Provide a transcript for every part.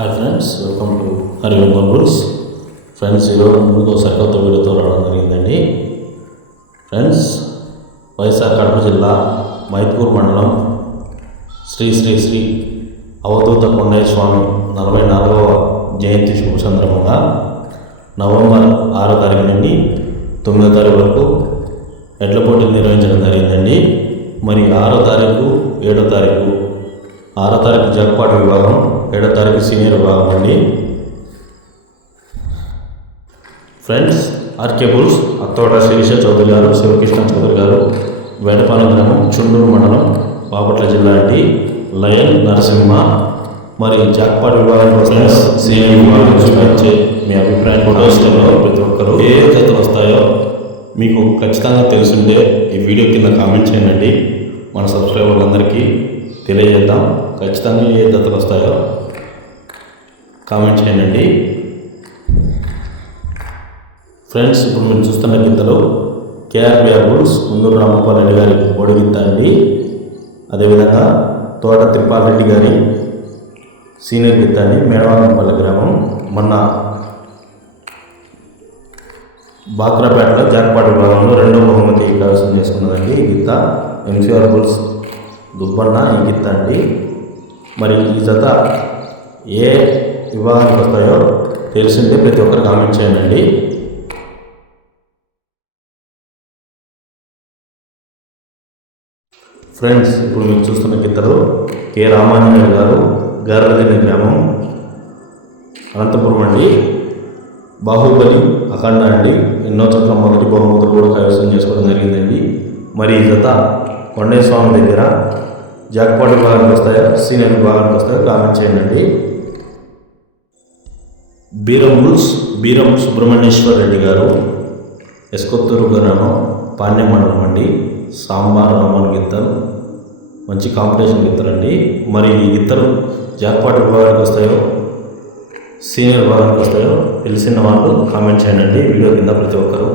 Hi friends welcome to Hari bulls friends ఈరోజు ముందుకు సరికొత్త వీడియోతో రావడం జరిగిందండి. ఫ్రెండ్స్ వైఎస్ఆర్ కడప జిల్లా మైత్పూర్ మండలం శ్రీ శ్రీ శ్రీ అవధూత కొండయ్య స్వామి నలభై నాలుగవ జయంతి శుభ సందర్భంగా నవంబర్ ఆరో తారీఖు నుండి తొమ్మిదో తారీఖు వరకు ఎడ్ల పోటీలు నిర్వహించడం జరిగిందండి. మరి ఆరో తారీఖు ఏడో తారీఖు ఆరో తారీఖు జగపాటు విభాగం ఏడో తారీఖు సీనియర్ విభాగం అండి friends RK bulls Attota Sirisha Chowdary గారు శివకృష్ణ చౌదరి గారు వేటపాలెం గ్రామం చుండూరు మండలం బాపట్ల జిల్లా అండి. లయన్ నరసింహ మరి జాక్పాట్ విభాగానికి వస్తే సీనియర్ విభాగం చూపించే మీ అభిప్రాయం ఫోటోస్లో ప్రతి ఒక్కరు. ఏ జతలు వస్తాయో మీకు ఖచ్చితంగా తెలుసుంటే ఈ వీడియో కింద కామెంట్ చేయండి. మన సబ్స్క్రైబర్లందరికీ తెలియజేద్దాం. ఖచ్చితంగా ఏ దత్తలు వస్తాయో కామెంట్ చేయండి. ఫ్రెండ్స్ ఇప్పుడు మీరు చూస్తున్న గింతలో కేఆర్బిఆర్ బుల్స్ ముందూరు రామగోపాల్ రెడ్డి గారి ఓడి గింత అండి. అదేవిధంగా తోట తిప్పారెడ్డి గారి సీనియర్ గింత అండి. మేడవాలంపల్లి గ్రామం. మొన్న బాక్రాపేటలో జాక్పాట్ విభాగంలో రెండో బహుమతి కైవసం చేసుకున్నదండి ఈ గీత. ఎంసీఆర్ బుల్స్ దుబ్బన్న ఈ గీత అండి. మరి ఈ జత ఏ వివాహానికి వస్తాయో తెలిసిందే ప్రతి ఒక్కరు కామెంట్ చేయండి. ఫ్రెండ్స్ ఇప్పుడు మీరు చూస్తున్న గీతలు కె. రామాంజనేయులు గారు గార్లదిన్న గ్రామం అనంతపురం అండి. బాహుబలి అఖండ అండి. ఎన్నో చోట్ల మొదటి బహుమతులు కూడా కైవసం చేసుకోవడం జరిగిందండి. మరి ఈ జత కొండయ్య స్వామి దగ్గర జాక్పాట్ విభాగానికి వస్తాయో సీనియర్ విభాగానికి వస్తాయో కామెంట్ చేయండి. బీరం బీరం సుబ్రహ్మణ్యేశ్వర్ రెడ్డి గారు ఎస్కొత్తూరు గ్రామం పాణ్యం మండలం అండి. సాంబార్ రామన్ గిత్తలు మంచి కాంపిటీషన్ గిత్తలండి మరి ఈ గిత్తలు జాక్పాట్ విభాగానికి వస్తాయో సీనియర్ విభాగానికి వస్తాయో తెలిసిన వాళ్ళు కామెంట్ చేయండి. వీడియో కింద ప్రతి ఒక్కరు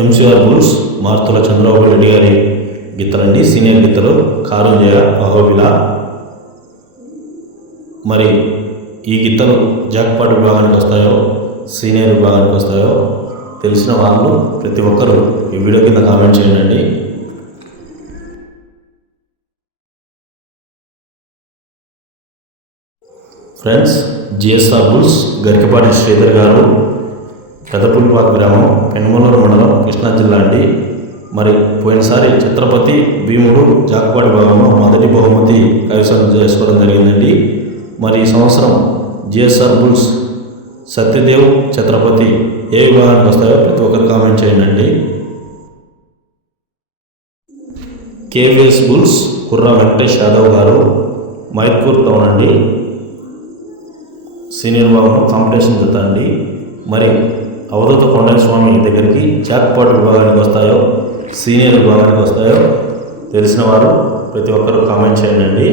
ఎంసీఆర్ బుల్స్ మార్తుల చంద్రబాబు రెడ్డి గారి గిత్తలండి సీనియర్ గిత్తలు కారుంజయ అహోబిల మరి ఈ గిత్తలు జాక్పాట్ విభాగానికి వస్తాయో సీనియర్ విభాగానికి వస్తాయో తెలిసిన వాళ్ళు ప్రతి ఒక్కరూ ఈ వీడియో కింద కామెంట్ చేయండి. Friends GSR bulls Garikapati Sridhar గారు పెదపుల్పాక్ గ్రామం పెనుమలూరు మండలం కృష్ణా జిల్లా అండి. మరి పోయినసారి ఛత్రపతి భీముడు జాక్పాటి భాగంలో మొదటి బహుమతి కైవసం చేసుకోవడం జరిగిందండి. మరి ఈ సంవత్సరం జిఎస్ఆర్ బుల్స్ సత్యదేవ్ ఛత్రపతి ఏ విభాగానికి వస్తాయో ప్రతి ఒక్కరు కామెంట్ చేయండి కేవీఎస్ బుల్స్ కుర్రా వెంకటేష్ యాదవ్ గారు మైత్పూర్ టౌన్ అండి. సీనియర్ విభాగంలో కాంపిటీషన్ జత అండి. మరి అవధూత కొండల స్వామి దగ్గరికి జాక్పాట్ విభాగానికి వస్తాయో సీనియర్ విభాగానికి వస్తాయో తెలిసిన వారు ప్రతి ఒక్కరూ కామెంట్ చేయండి.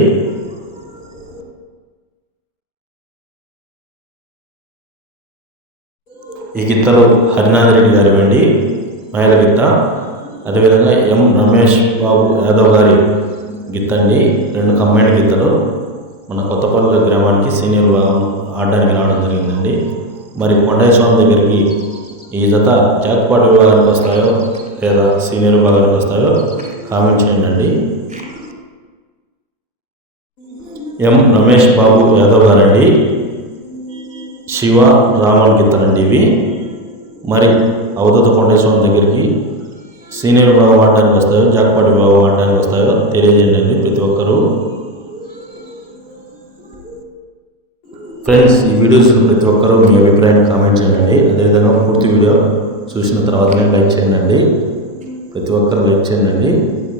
ఈ గిత్తలు హరినాథ్ రెడ్డి గారి వెండి మహిళ గిత్త అదేవిధంగా ఎం రమేష్ బాబు యాదవ్ గారి గీత అండి. రెండు కంబైన్ గిత్తలు మన కొత్తపల్లి గ్రామానికి సీనియర్ ఆడడానికి రావడం జరిగిందండి. మరి కొండయ్య స్వామి దగ్గరికి ఈ జత జాక్పాట్ విభాగానికి వస్తాయో లేదా సీనియర్ విభాగానికి వస్తాయో కామెంట్ చేయండి. ఎం రమేష్ బాబు యాదవ్ గారండి. శివ రామన్ గిత్తలండి ఇవి మరి అవధూత కొండేశ్వరం దగ్గరికి సీనియర్ విభాగం ఆడడానికి వస్తాయో జాక్పాట్ విభాగం ఆడడానికి వస్తాయో తెలియజేయండి ప్రతి ఒక్కరూ. ఫ్రెండ్స్ ఈ వీడియోస్ ప్రతి ఒక్కరూ మీ అభిప్రాయాన్ని కామెంట్ చేయండి. అదేవిధంగా పూర్తి వీడియో చూసిన తర్వాతనే లైక్ చేయండి. ప్రతి ఒక్కరు లైక్ చేయండి.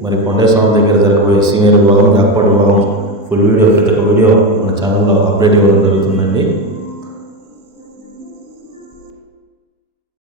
మరి కొండే స్వామి దగ్గర జరగబోయే సీనియర్ విభాగం జాక్పాట్ విభాగం ఫుల్ వీడియో ప్రతి ఒక్క వీడియో మన ఛానల్లో అప్డేట్ ఇవ్వడం జరుగుతుందండి.